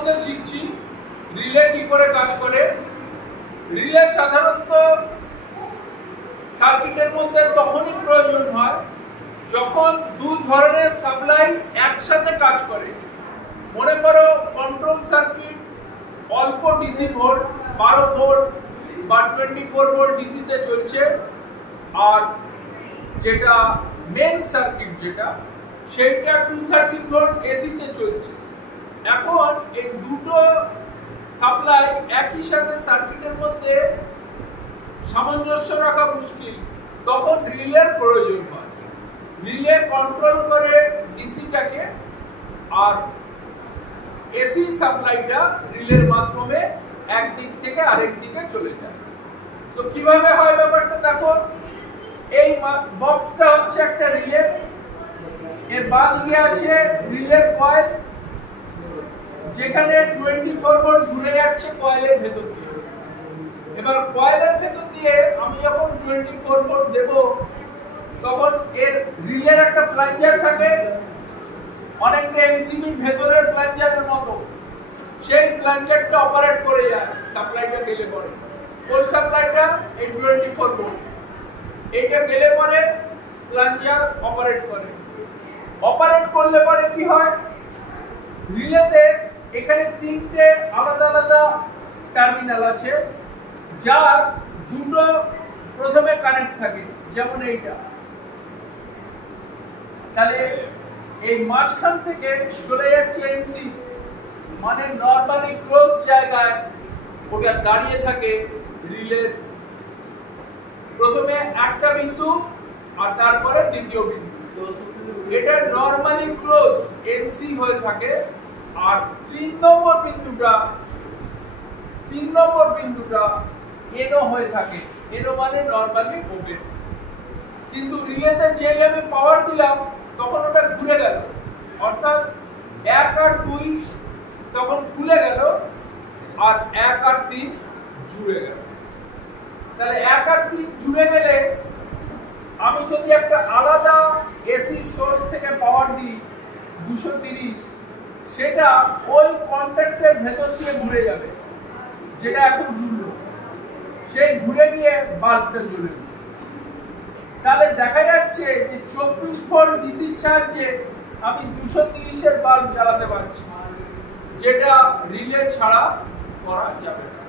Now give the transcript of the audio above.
সম্বন্ধে শিখছি রিলে কি করে কাজ করে। রিলে সাধারণত সার্কিটের মধ্যে তখনই প্রয়োজন হয় যখন দুই ধরনের সাপ্লাই একসাথে কাজ করে। মনে করো কন্ট্রোল সার্কিট অল্প ডিসি ভোল্ট 12 ভোল্ট বা 24 ভোল্ট ডিসিতে চলছে, আর যেটা মেন সার্কিট যেটা সেটা 230 ভোল্ট এসিতে চলছে। এখন এই দুটো সাপ্লাই একই সাথে সার্কিটের মধ্যে সামঞ্জস্য রাখা মুশকিল, তখন রিলের প্রয়োজন হয়। রিলে কন্ট্রোল করে ডিসিটাকে, আর এসি সাপ্লাইটা রিলের মাধ্যমে এক দিক থেকে আরেক দিকে চলে যায়। তো কিভাবে হয় ব্যাপারটা দেখো। এই বক্সটা হচ্ছে একটা রিলে, এর বাঁদিকে আছে রিলের কয়েল, যেখানে 24 ভোল্ট ঘুরে যাচ্ছে কয়েলের ভেতর দিয়ে। এবার কয়েলের ভেতর দিয়ে আমি যখন 24 ভোল্ট দেব, তখন এর রিলের একটা প্লাঞ্জার থাকে, অনেকটা এমসিবি ভেতরের প্লাঞ্জারের মতো। সেই প্লাঞ্জারটা অপারেট করে যায়, সাপ্লাইটা গেলে পরে। কোন সাপ্লাইটা? এই 24 ভোল্ট। এটা গেলে পরে প্লাঞ্জার অপারেট করে। অপারেট করলে পরে কি হয়, রিলেতে এখানে তিনটে আলাদা আলাদা টার্মিনাল আছে, যার দুটো প্রথমে কানেক্ট থাকে, যেমন এইটা। তাহলে এই মাঝখান থেকে চলে যাচ্ছে এনসি, মানে নরমালি ক্লোজ জায়গায় ওটা দাঁড়িয়ে থাকে রিলে। প্রথমে একটা বিন্দু আর তারপরে দ্বিতীয় বিন্দু, এটা নরমালি ক্লোজ এনসি হয়ে থাকে। আর 3 নম্বর বিন্দুটা এনো হয়ে থাকে। এনো মানে নরমালি ওপেন। কিন্তু রিলেতে যেই আমি পাওয়ার দিলাম তখন ওটা ঘুরে গেল, অর্থাৎ 1 আর 2 তখন খুলে গেল, আর 1 আর 3 জুড়ে গেল। তাহলে 1 আর 3 জুড়ে গেলে আমি যদি একটা আলাদা এসি সোর্স থেকে পাওয়ার দিই 230, সেটা ওই কন্ট্যাক্টের ভেতর দিয়ে ঘুরে যাবে, যেটা এখন জুড়লো, সেই ঘুরে গিয়ে বাল্বটা জ্বলে। তাহলে দেখা যাচ্ছে যে 24 ভোল্ট ডিসির সাহায্যে আমি 230 এর বাল্ব জ্বালাতে পারছি, যেটা রিলে ছাড়া করা যাবে না।